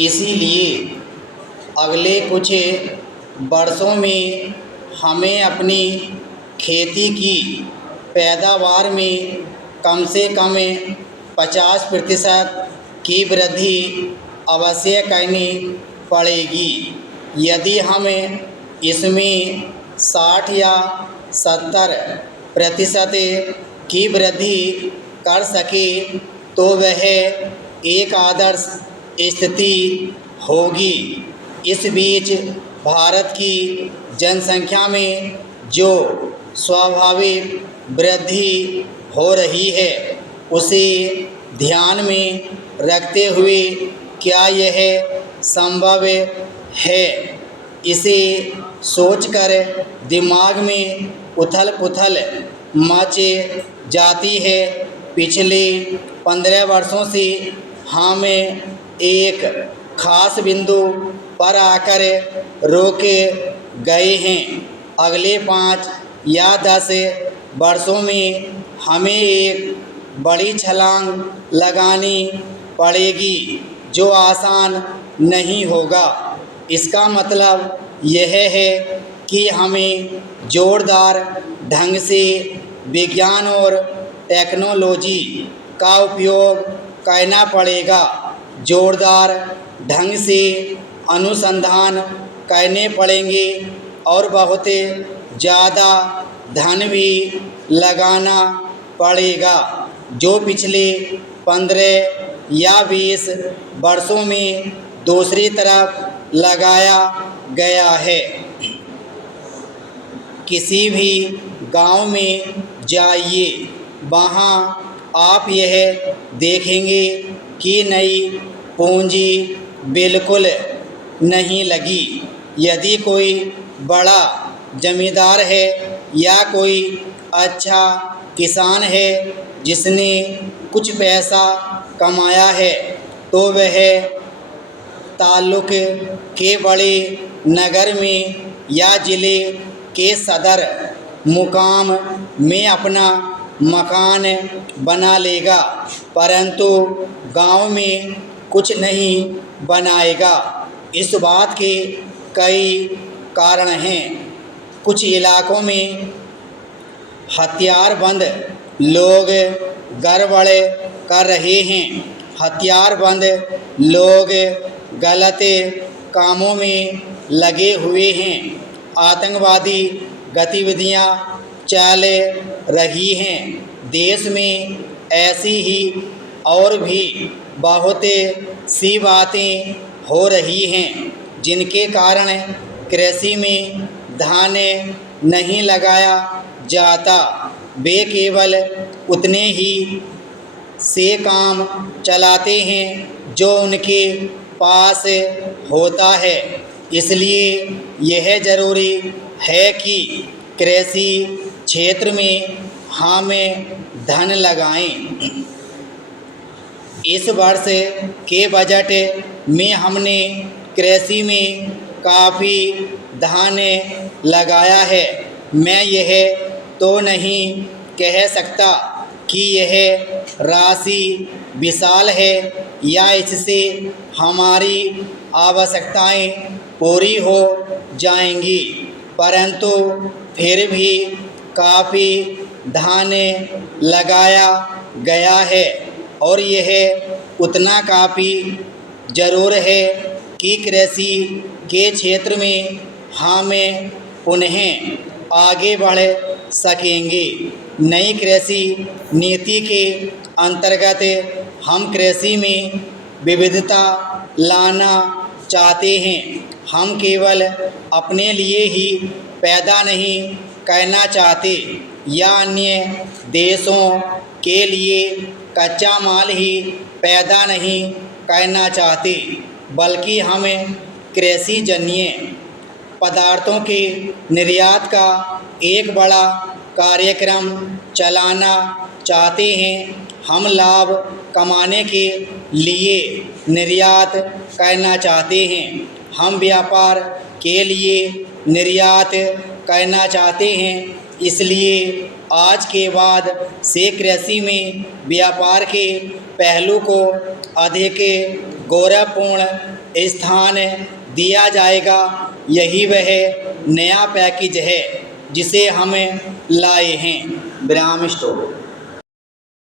इसीलिए अगले कुछ वर्षों में हमें अपनी खेती की पैदावार में कम से कम 50% की वृद्धि अवश्य करनी पड़ेगी। यदि हम इसमें 60 या 70% की वृद्धि कर सके तो वह एक आदर्श स्थिति होगी। इस बीच भारत की जनसंख्या में जो स्वाभाविक वृद्धि हो रही है उसे ध्यान में रखते हुए क्या यह संभव है, इसे सोचकर दिमाग में उथल पुथल मच जाती है। पिछले 15 वर्षों से हम एक खास बिंदु पर आकर रुक गए हैं। अगले 5 या 10 वर्षों में हमें एक बड़ी छलांग लगानी पड़ेगी जो आसान नहीं होगा। इसका मतलब यह है कि हमें जोरदार ढंग से विज्ञान और टेक्नोलॉजी का उपयोग करना पड़ेगा, जोरदार ढंग से अनुसंधान करने पड़ेंगे और बहुत ज़्यादा धन भी लगाना पड़ेगा जो पिछले 15 या 20 वर्षों में दूसरी तरफ लगाया गया है। किसी भी गांव में जाइए, वहां आप यह देखेंगे कि नई पूंजी बिल्कुल नहीं लगी। यदि कोई बड़ा जमींदार है या कोई अच्छा किसान है जिसने कुछ पैसा कमाया है तो वह ताल्लुक के बड़े नगर में या ज़िले के सदर मुकाम में अपना मकान बना लेगा, परंतु गांव में कुछ नहीं बनाएगा। इस बात के कई कारण हैं। कुछ इलाकों में हथियारबंद लोग गड़बड़ कर रहे हैं। हथियारबंद लोग गलत कामों में लगे हुए हैं। आतंकवादी गतिविधियां चल रही हैं। देश में ऐसी ही और भी बहुत सी बातें हो रही हैं जिनके कारण कृषि में धान नहीं लगाया जाता। वे केवल उतने ही से काम चलाते हैं जो उनके पास होता है। इसलिए यह ज़रूरी है कि कृषि क्षेत्र में हम धन लगाएं। इस वर्ष के बजट में हमने कृषि में काफ़ी धन लगाया है। मैं यह तो नहीं कह सकता कि यह राशि विशाल है या इससे हमारी आवश्यकताएं पूरी हो जाएंगी, परंतु फिर भी काफ़ी धन लगाया गया है और यह उतना काफ़ी ज़रूर है कि कृषि के क्षेत्र में हम पुनः आगे बढ़ सकेंगे। नई कृषि नीति के अंतर्गत हम कृषि में विविधता लाना चाहते हैं। हम केवल अपने लिए ही पैदा नहीं करना चाहते या अन्य देशों के लिए कच्चा माल ही पैदा नहीं करना चाहते, बल्कि हम कृषि जन्य पदार्थों के निर्यात का एक बड़ा कार्यक्रम चलाना चाहते हैं। हम लाभ कमाने के लिए निर्यात करना चाहते हैं। हम व्यापार के लिए निर्यात करना चाहते हैं। इसलिए आज के बाद से कृषि में व्यापार के पहलू को अधिक गौरवपूर्ण स्थान दिया जाएगा। यही वह नया पैकेज है जिसे हम लाए हैं। विराम स्टॉप।